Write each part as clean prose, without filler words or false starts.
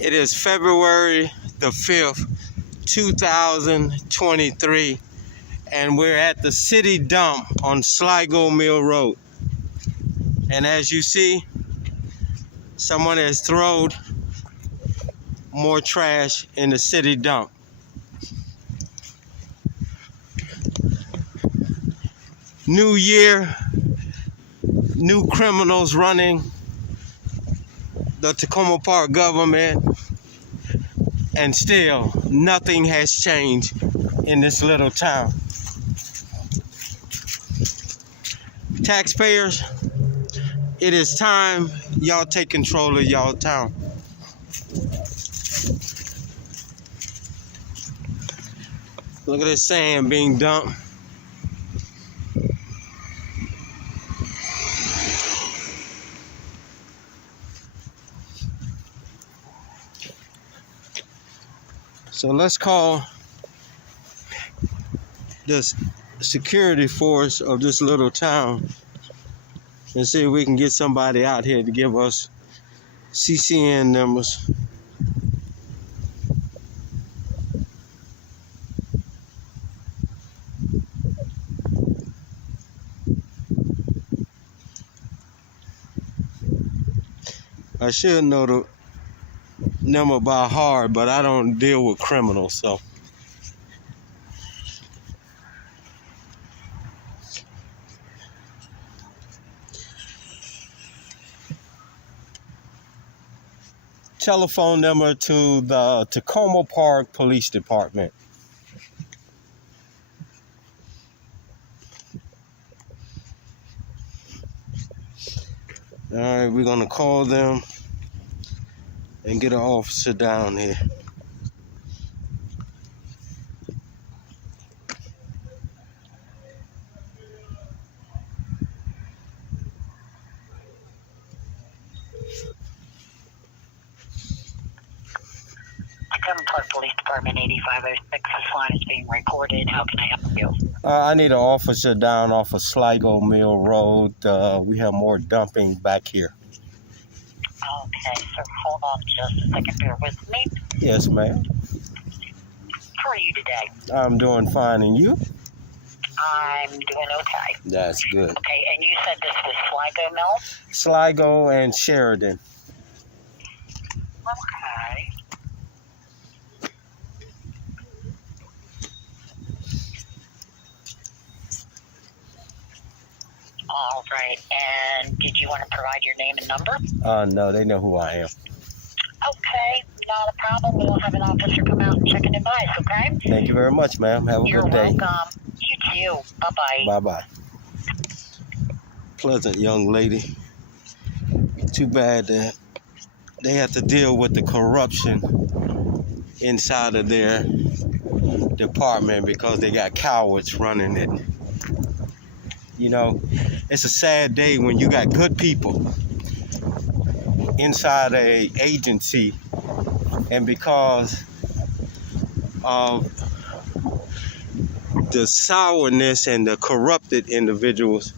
It is February the 5th, 2023, and we're at the city dump on Sligo Mill Road. And as you see, someone has thrown more trash in the city dump. New year, new criminals running the Tacoma Park government, and still nothing has changed in this little town. Taxpayers, it is time y'all take control of y'all town. Look at this sand being dumped. So let's call this security force of this little town and see if we can get somebody out here to give us CCN numbers. I should know the number by heart, but I don't deal with criminals, so. Telephone number to the Tacoma Park Police Department. All right, we're gonna call them and get an officer down here. Tacoma Park Police Department 8506. This line is being recorded. How can I help you? I need an officer down off of Sligo Mill Road. We have more dumping back here. Okay, so hold on just a second. Bear with me. Yes, ma'am. How are you today? I'm doing fine, and you? I'm doing okay. That's good. Okay, and you said this was Sligo Mill? Sligo and Sheridan. Okay. All right, and did you want to provide your name and number? No, they know who I am. Okay, not a problem. We'll have an officer come out and check an advice, okay? Thank you very much, ma'am. Have a You're good day. welcome. You too. Bye-bye. Bye-bye. Pleasant young lady. Too bad that they have to deal with the corruption inside of their department because they got cowards running it. You know, it's a sad day when you got good people inside a agency, and because of the sourness and the corrupted individuals,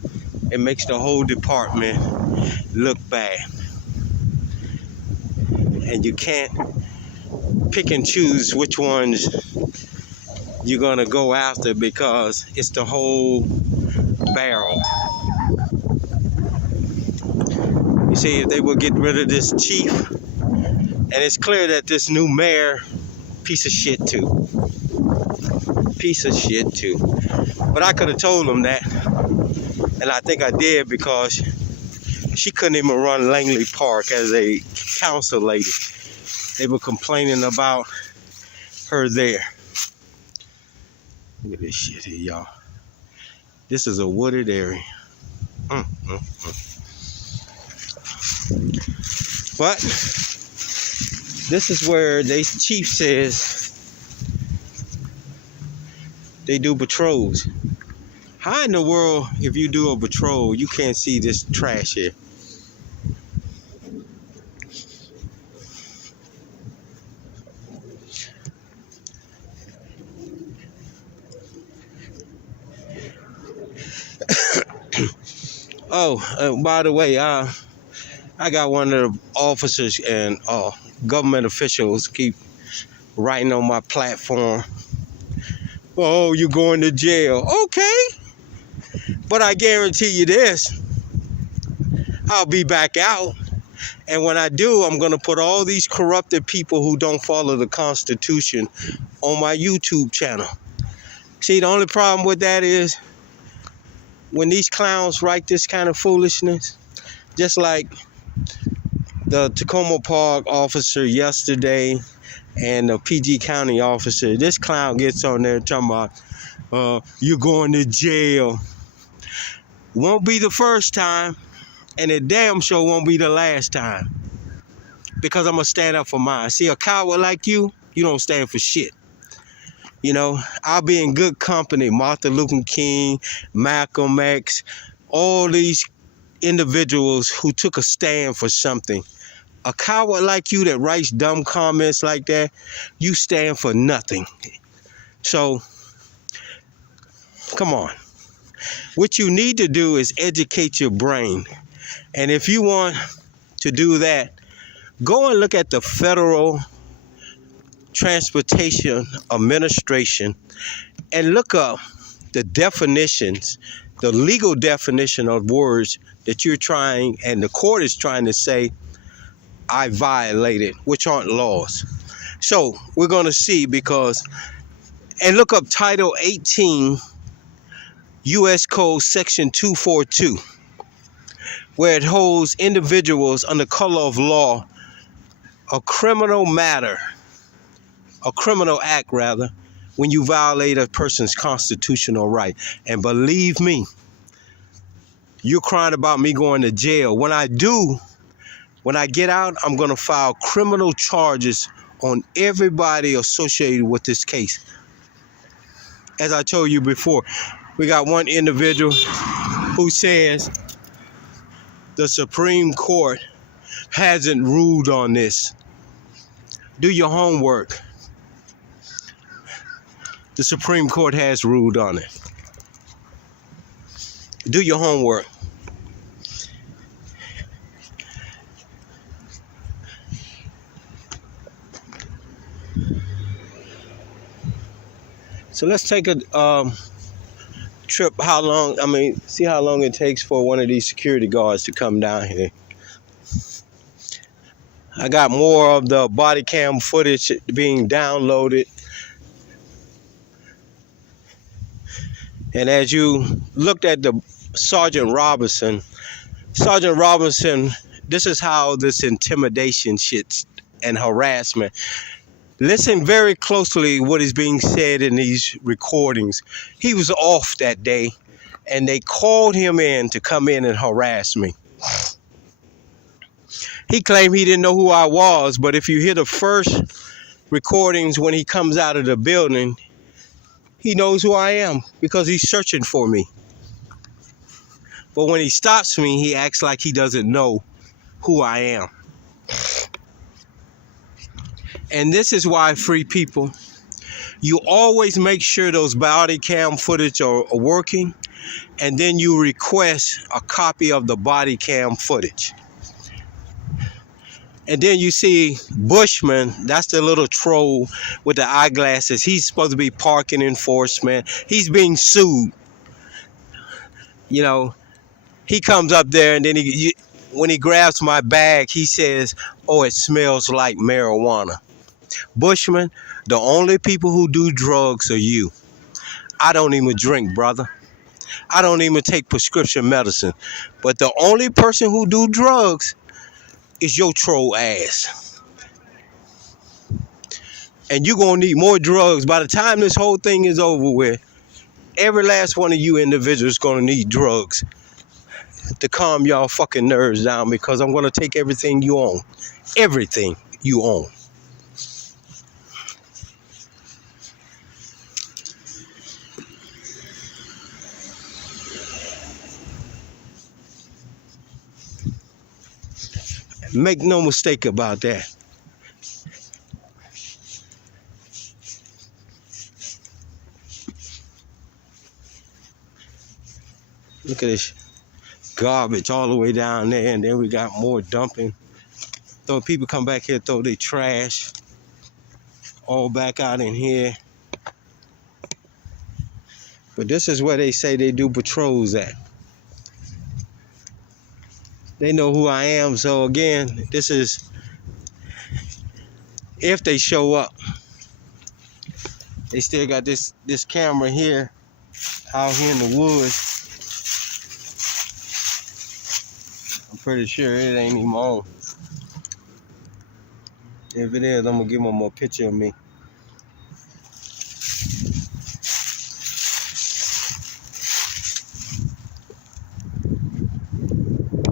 it makes the whole department look bad. And you can't pick and choose which ones you're gonna go after because it's the whole barrel. You see, if they will get rid of this chief, and it's clear that this new mayor, piece of shit too. Piece of shit too. But I could have told them that, and I think I did, because she couldn't even run Langley Park as a council lady. They were complaining about her there. Look at this shit here, y'all. This is a wooded area. But this is where the chief says they do patrols. How in the world, if you do a patrol, you can't see this trash here? Oh, by the way, I I got one of the officers and government officials keep writing on my platform, oh, you're going to jail. Okay, but I guarantee you this, I'll be back out. And when I do, I'm going to put all these corrupted people who don't follow the Constitution on my YouTube channel. See, the only problem with that is when these clowns write this kind of foolishness, just like the Tacoma Park officer yesterday and the PG County officer, this clown gets on there talking about, you're going to jail. Won't be the first time, and it damn sure won't be the last time. Because I'm going to stand up for mine. See, a coward like you don't stand for shit. You know, I'll be in good company. Martin Luther King, Malcolm X, all these individuals who took a stand for something. A coward like you that writes dumb comments like that, you stand for nothing. So, come on. What you need to do is educate your brain. And if you want to do that, go and look at the Federal Transportation Administration and look up the definitions, the legal definition of words that you're trying and the court is trying to say I violated, which aren't laws. So we're going to see and look up Title 18 U.S. Code Section 242, where it holds individuals under color of law a criminal act rather, when you violate a person's constitutional right. And believe me, you're crying about me going to jail. When I get out, I'm going to file criminal charges on everybody associated with this case. As I told you before, we got one individual who says the Supreme Court hasn't ruled on this. Do your homework. The Supreme Court has ruled on it. Do your homework. So let's take a trip. See how long it takes for one of these security guards to come down here. I got more of the body cam footage being downloaded. And as you looked at the Sergeant Robinson, this is how this intimidation shit and harassment. Listen very closely what is being said in these recordings. He was off that day, and they called him in to come in and harass me. He claimed he didn't know who I was, but if you hear the first recordings when he comes out of the building, he knows who I am because he's searching for me. But when he stops me, he acts like he doesn't know who I am. And this is why, free people, you always make sure those body cam footage are working, and then you request a copy of the body cam footage. And then you see Bushman, that's the little troll with the eyeglasses. He's supposed to be parking enforcement. He's being sued. You know, he comes up there and then when he grabs my bag, he says, oh, it smells like marijuana. Bushman, the only people who do drugs are you. I don't even drink, brother. I don't even take prescription medicine. But the only person who do drugs is your troll ass. And you're going to need more drugs. By the time this whole thing is over with, every last one of you individuals is going to need drugs to calm y'all fucking nerves down, because I'm going to take everything you own. Everything you own. Make no mistake about that. Look at this garbage all the way down there, and then we got more dumping. So people come back here, throw their trash all back out in here. But this is where they say they do patrols at. They know who I am, so again, this is if they show up. They still got this camera here, out here in the woods. I'm pretty sure it ain't even on. If it is, I'm gonna give them a picture of me.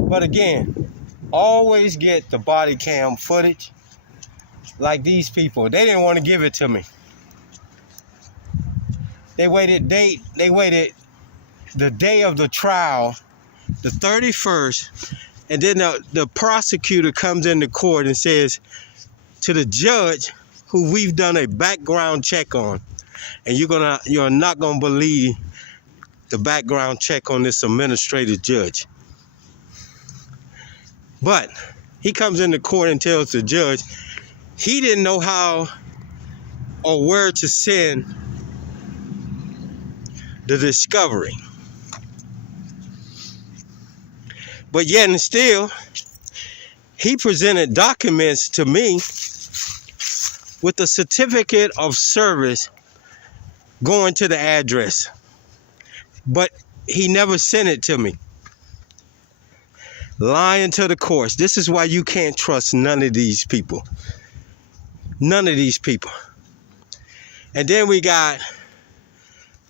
But again, always get the body cam footage. Like these people, they didn't want to give it to me. They waited the day of the trial, the 31st, and then the prosecutor comes into court and says to the judge, who we've done a background check on, and you're not gonna believe the background check on this administrative judge. But he comes into court and tells the judge he didn't know how or where to send the discovery. But yet and still, he presented documents to me with a certificate of service going to the address. But he never sent it to me. Lying to the courts. This is why you can't trust none of these people. None of these people. And then we got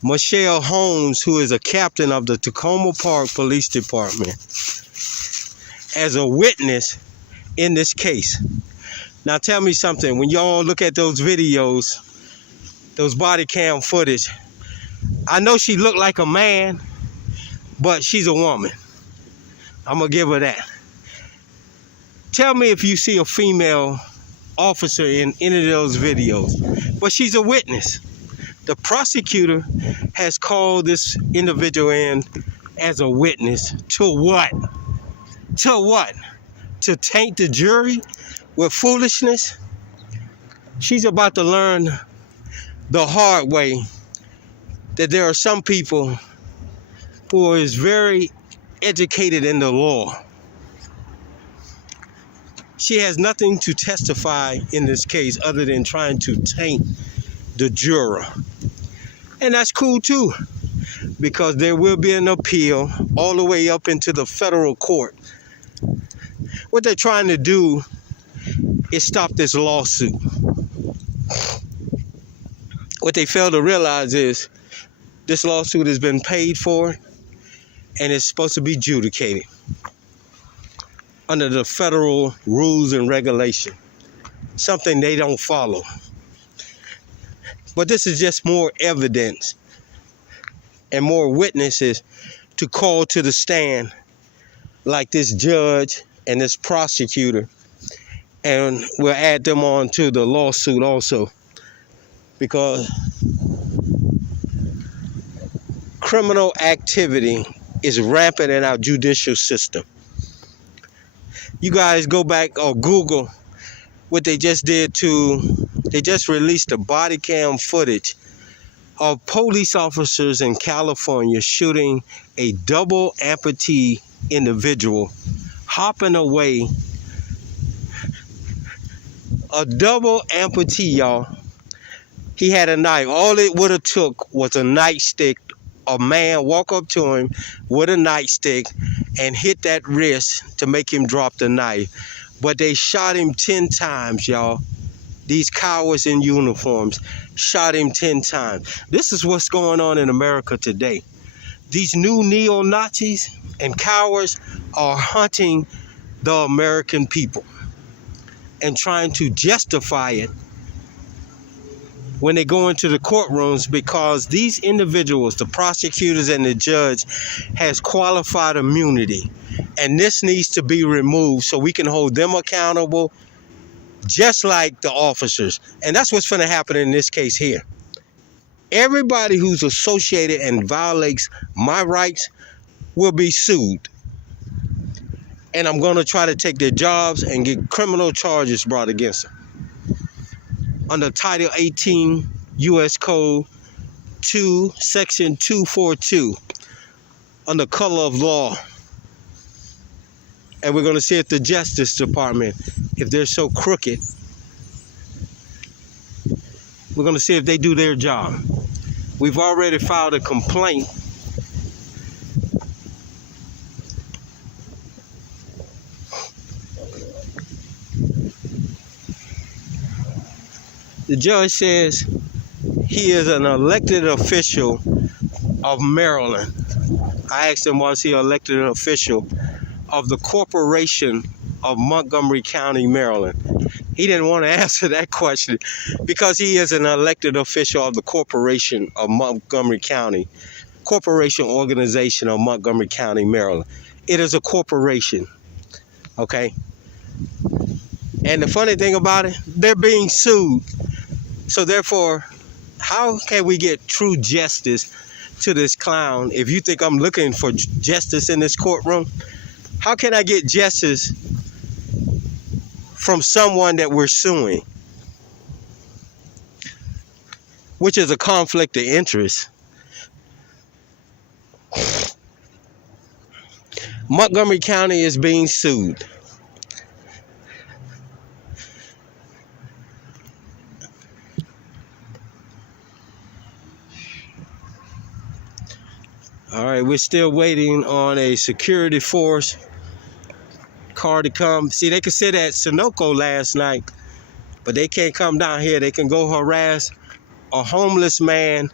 Michelle Holmes, who is a captain of the Tacoma Park Police Department, as a witness in this case. Now tell me something. When y'all look at those videos, those body cam footage, I know she looked like a man, but she's a woman. I'm going to give her that. Tell me if you see a female officer in any of those videos. But she's a witness. The prosecutor has called this individual in as a witness to what? To what? To taint the jury with foolishness? She's about to learn the hard way that there are some people who is very educated in the law. She has nothing to testify in this case other than trying to taint the juror. And that's cool too, because there will be an appeal all the way up into the federal court. What they're trying to do is stop this lawsuit. What they fail to realize is this lawsuit has been paid for and it's supposed to be adjudicated under the federal rules and regulation, something they don't follow. But this is just more evidence and more witnesses to call to the stand, like this judge and this prosecutor, and we'll add them on to the lawsuit also, because criminal activity is rampant in our judicial system. You guys go back or Google what they just did they just released the body cam footage of police officers in California shooting a double amputee individual hopping away. A double amputee, y'all. He had a knife. All it would have took was a nightstick. A man walk up to him with a nightstick and hit that wrist to make him drop the knife. But they shot him 10 times, y'all. These cowards in uniforms shot him 10 times. This is what's going on in America today. These new neo-Nazis and cowards are hunting the American people and trying to justify it when they go into the courtrooms, because these individuals, the prosecutors and the judge, has qualified immunity. And this needs to be removed so we can hold them accountable just like the officers. And that's what's going to happen in this case here. Everybody who's associated and violates my rights will be sued. and I'm going to try to take their jobs and get criminal charges brought against them under Title 18 U.S. Code 2, Section 242, under color of law. And we're going to see if the Justice Department, if they're so crooked, we're going to see if they do their job. We've already filed a complaint the judge says he is an elected official of Maryland. I asked him, was he an elected official of the corporation of Montgomery County, Maryland? He didn't want to answer that question because he is an elected official of the corporation of Montgomery County, corporation organization of Montgomery County, Maryland. It is a corporation, okay? And the funny thing about it, they're being sued. So therefore, how can we get true justice to this clown? If you think I'm looking for justice in this courtroom, how can I get justice from someone that we're suing? Which is a conflict of interest. Montgomery County is being sued. All right, we're still waiting on a security force car to come. See, they could sit at Sunoco last night, but they can't come down here. They can go harass a homeless man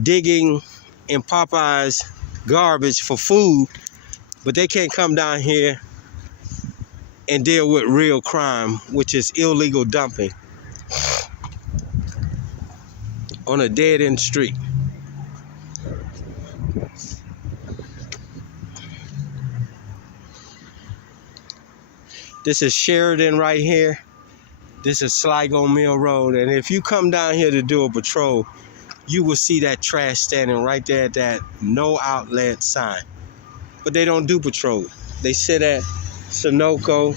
digging in Popeye's garbage for food, but they can't come down here and deal with real crime, which is illegal dumping on a dead-end street. This is Sheridan right here. This is Sligo Mill Road. And if you come down here to do a patrol, you will see that trash standing right there at that no outlet sign. But they don't do patrol. They sit at Sunoco,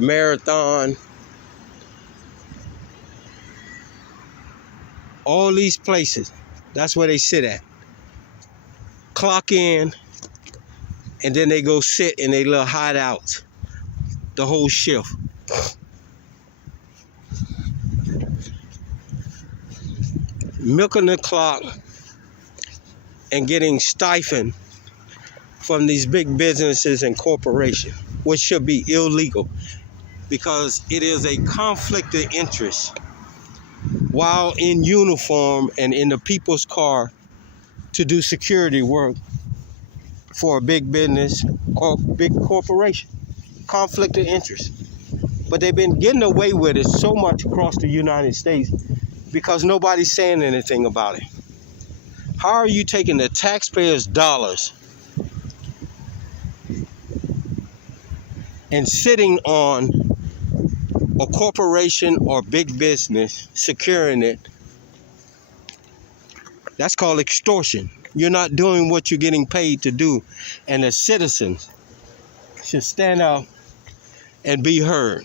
Marathon, all these places. That's where they sit at. Clock in, and then they go sit in their little hideouts the whole shift. Milking the clock and getting stipend from these big businesses and corporations, which should be illegal because it is a conflict of interest while in uniform and in the people's car to do security work for a big business or big corporation. Conflict of interest. But they've been getting away with it so much across the United States because nobody's saying anything about it. How are you taking the taxpayers' dollars and sitting on a corporation or big business, securing it? That's called extortion. You're not doing what you're getting paid to do. And the citizens should stand up and be heard.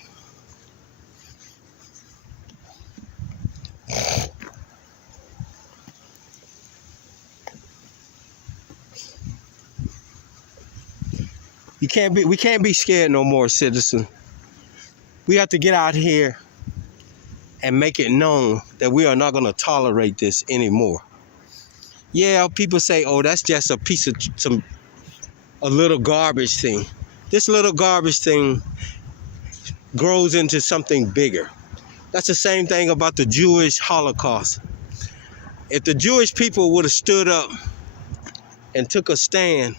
We can't be scared no more, citizens. We have to get out here and make it known that we are not going to tolerate this anymore. Yeah, people say, oh, that's just a piece of a little garbage thing. This little garbage thing grows into something bigger. That's the same thing about the Jewish Holocaust. If the Jewish people would have stood up and took a stand,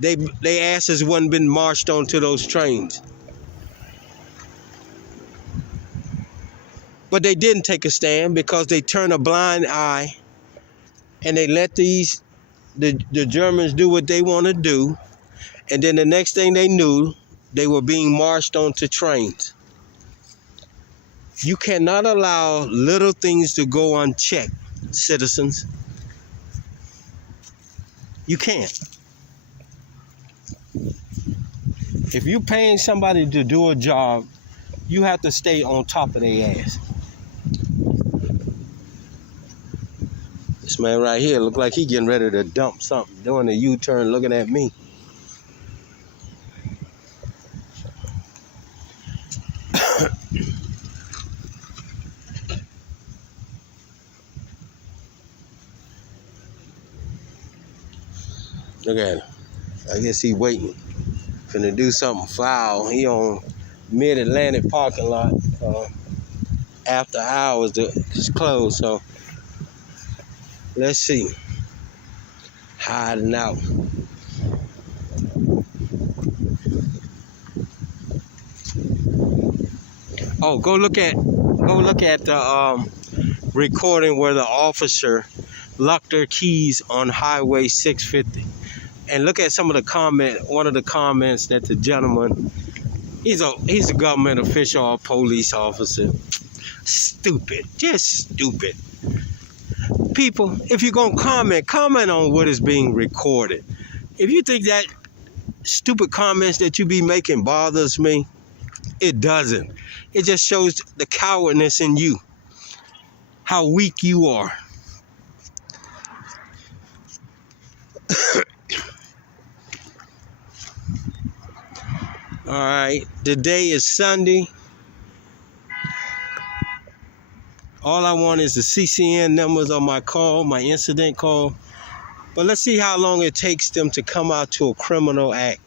they asses wouldn't been marched onto those trains. But they didn't take a stand because they turned a blind eye and they let the Germans do what they want to do. And then the next thing they knew, they were being marched onto trains. You cannot allow little things to go unchecked, citizens. You can't. If you're paying somebody to do a job, you have to stay on top of their ass. This man right here look like he getting ready to dump something, doing a U-turn, looking at me. Look at him. I guess he waiting. Finna do something foul. He on Mid-Atlantic parking lot. After hours, it's closed, so let's see. Hiding out. Oh, go look at the recording where the officer locked their keys on Highway 650. And look at some of the one of the comments that the gentleman, he's a government official or police officer. Stupid, just stupid. People, if you're gonna comment on what is being recorded. If you think that stupid comments that you be making bothers me, it doesn't. It just shows the cowardness in you, how weak you are. All right, today is Sunday. All I want is the CCN numbers on my call, my incident call. But let's see how long it takes them to come out to a criminal act.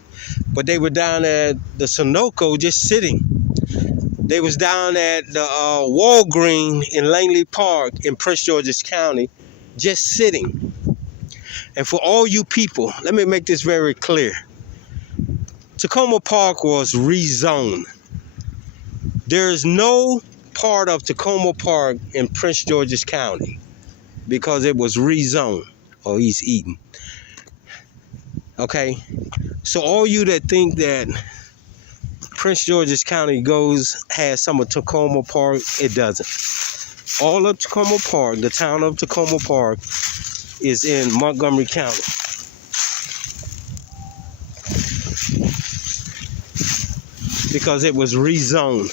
But they were down at the Sunoco just sitting. They was down at the Walgreens in Langley Park in Prince George's County, just sitting. And for all you people, let me make this very clear. Tacoma Park was rezoned. There is no part of Tacoma Park in Prince George's County because it was rezoned. Oh, he's eating. Okay? So all you that think that Prince George's County has some of Tacoma Park, it doesn't. All of Tacoma Park, the town of Tacoma Park, is in Montgomery County. Because it was rezoned.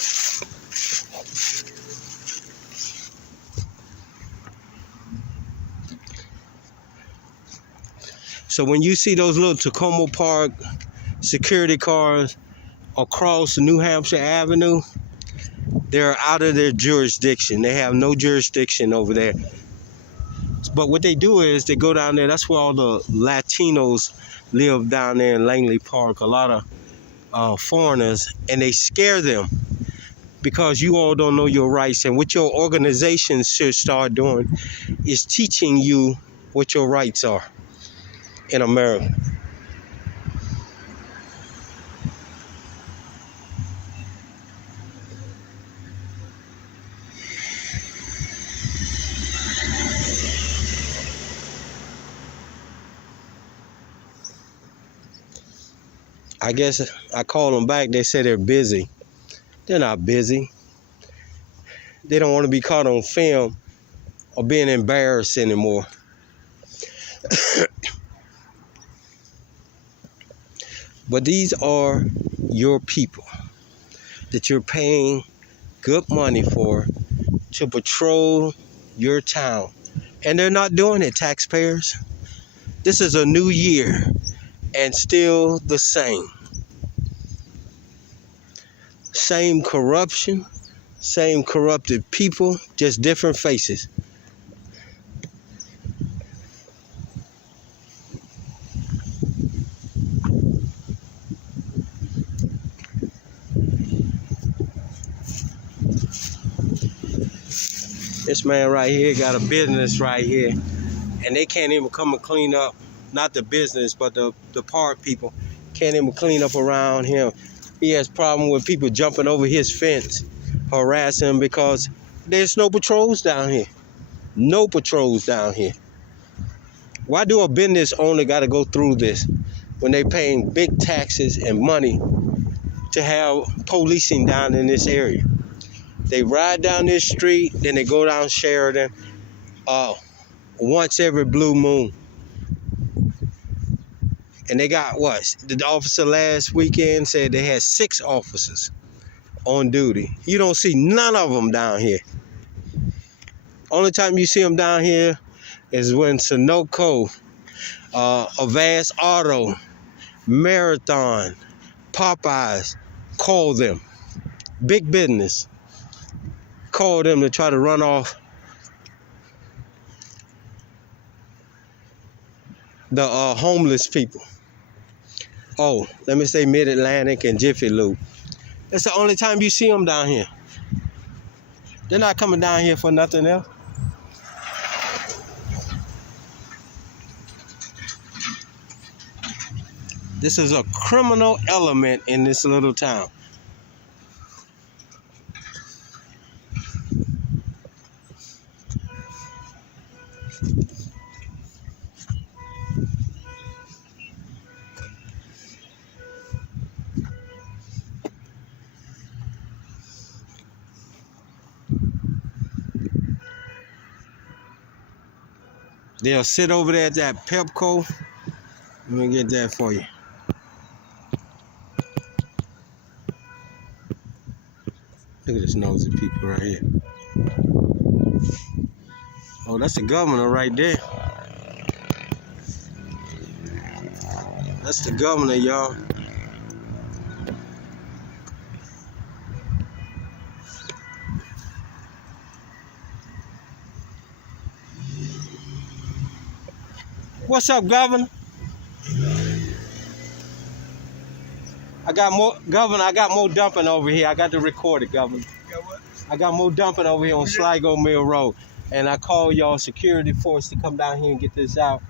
So when you see those little Tacoma Park security cars across New Hampshire Avenue, they're out of their jurisdiction. They have no jurisdiction over there. But what they do is they go down there. That's where all the Latinos live down there in Langley Park. A lot of foreigners, and they scare them because you all don't know your rights. And what your organizations should start doing is teaching you what your rights are in America. I guess I called them back. They said they're busy. They're not busy. They don't want to be caught on film or being embarrassed anymore. But these are your people that you're paying good money for to patrol your town. And they're not doing it, taxpayers. This is a new year and still the same. Same corruption, same corrupted people, just different faces. This man right here got a business right here, and they can't even come and clean up, not the business, but the park people can't even clean up around him. He has problem with people jumping over his fence, harassing him because there's no patrols down here. No patrols down here. Why do a business owner got to go through this when they paying big taxes and money to have policing down in this area? They ride down this street, then they go down Sheridan once every blue moon. And they got what? The officer last weekend said they had 6 officers on duty. You don't see none of them down here. Only time you see them down here is when Sunoco, Advance Auto, Marathon, Popeyes call them. Big business. Call them to try to run off the homeless people. Oh, let me say Mid-Atlantic and Jiffy Lube. That's the only time you see them down here. They're not coming down here for nothing else. This is a criminal element in this little town. They'll sit over there at that Pepco. Let me get that for you. Look at this nosy people right here. Oh, that's the governor right there. That's the governor, y'all. What's up, governor? I got more dumping over here. I got to record it, governor. You got what? I got more dumping over here on Sligo Mill Road. And I call y'all security force to come down here and get this out.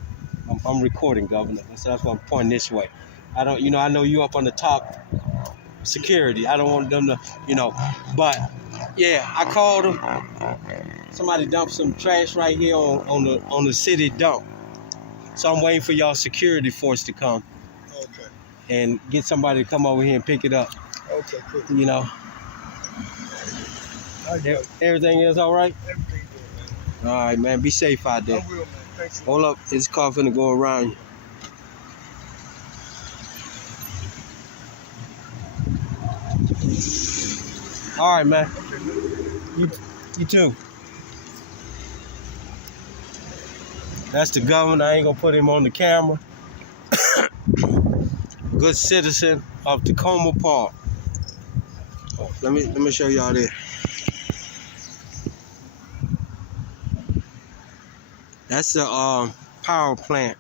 I'm recording, governor. So that's why I'm pointing this way. I know you up on the top security. I don't want them to, but yeah, I called them. Somebody dumped some trash right here on the city dump. So I'm waiting for y'all security force to come. Okay. And get somebody to come over here and pick it up. Okay, cool. Everything is all right? Everything good, man. All right, man. Be safe out there. I will, man. Thanks. Hold up. This car finna go around you. All right, man. Okay, man. You too. That's the governor. I ain't gonna put him on the camera. Good citizen of Tacoma Park. Oh, let me show y'all this. That's the power plant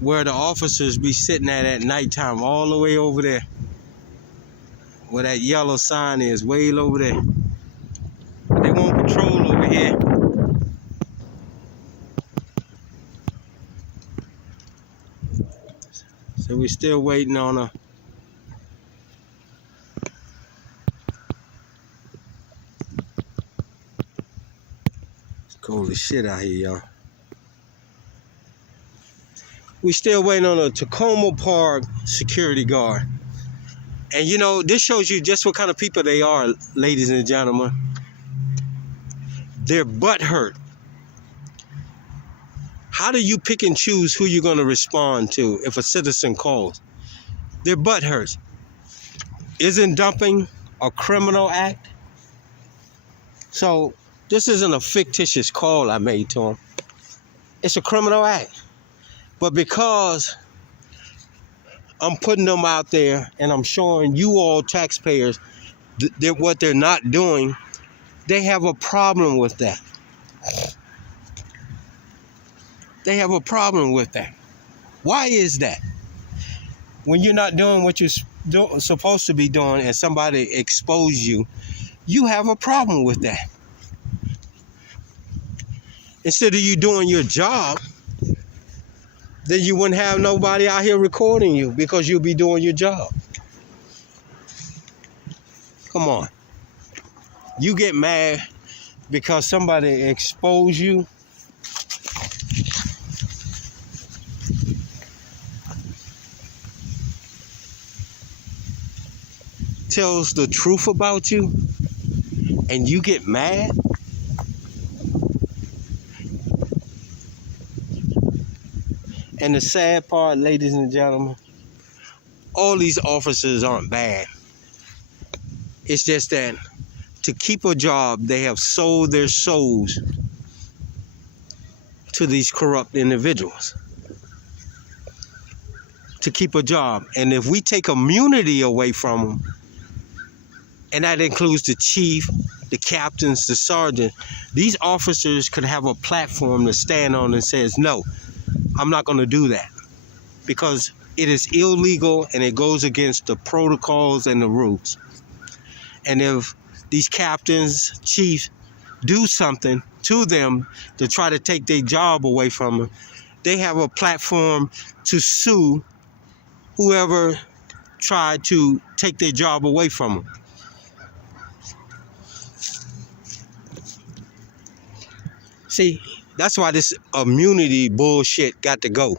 where the officers be sitting at nighttime, all the way over there. Where that yellow sign is, way over there. They won't patrol over here. So we're still waiting on a It's cold as shit out here, y'all. We still waiting on a Tacoma Park security guard. And this shows you just what kind of people they are, ladies and gentlemen. They're butthurt. How do you pick and choose who you're going to respond to if a citizen calls? They're butthurt. Isn't dumping a criminal act? So this isn't a fictitious call I made to them. It's a criminal act. But because I'm putting them out there and I'm showing you all taxpayers what they're not doing, they have a problem with that. They have a problem with that. Why is that? When you're not doing what you're supposed to be doing and somebody exposes you, you have a problem with that. Instead of you doing your job, then you wouldn't have nobody out here recording you because you'll be doing your job. Come on. You get mad because somebody exposed you. Tells the truth about you, and you get mad. And the sad part, ladies and gentlemen, all these officers aren't bad. It's just that to keep a job, they have sold their souls to these corrupt individuals. To keep a job. And if we take immunity away from them, and that includes the chief, the captains, the sergeant, these officers could have a platform to stand on and says, no, I'm not going to do that. Because it is illegal and it goes against the protocols and the rules. And if these captains, chiefs, do something to them to try to take their job away from them, they have a platform to sue whoever tried to take their job away from them. See, that's why this immunity bullshit got to go.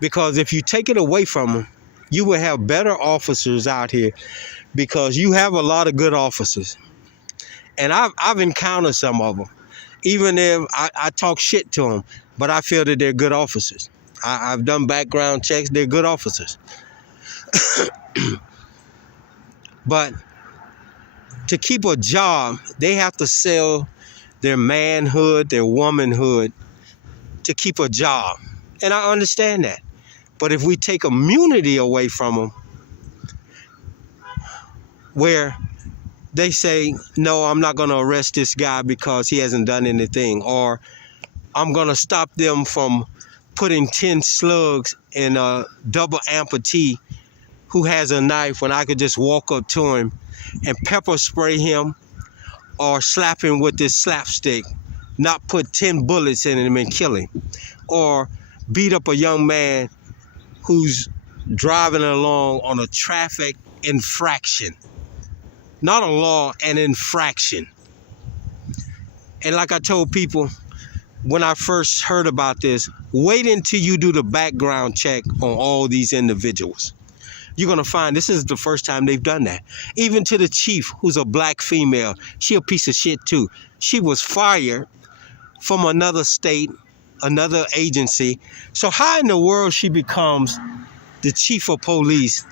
Because if you take it away from them, you will have better officers out here, because you have a lot of good officers. And I've encountered some of them, even if I talk shit to them, but I feel that they're good officers. I've done background checks, they're good officers. But to keep a job, they have to sell their manhood, their womanhood to keep a job. And I understand that. But if we take immunity away from them, where they say, no, I'm not going to arrest this guy because he hasn't done anything, or I'm going to stop them from putting 10 slugs in a double amputee who has a knife, when I could just walk up to him and pepper spray him or slap him with this slapstick, not put 10 bullets in him and kill him, or beat up a young man who's driving along on a traffic infraction. Not a law, an infraction. And like I told people when I first heard about this, wait until you do the background check on all these individuals. You're going to find this is the first time they've done that. Even to the chief, who's a black female, she a piece of shit too. She was fired from another state, another agency. So how in the world she becomes the chief of police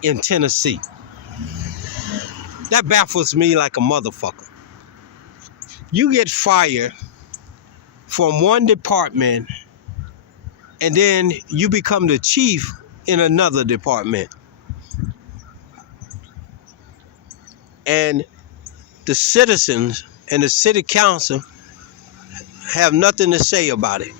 in Tennessee? That baffles me like a motherfucker. You get fired from one department and then you become the chief in another department. And the citizens and the city council have nothing to say about it.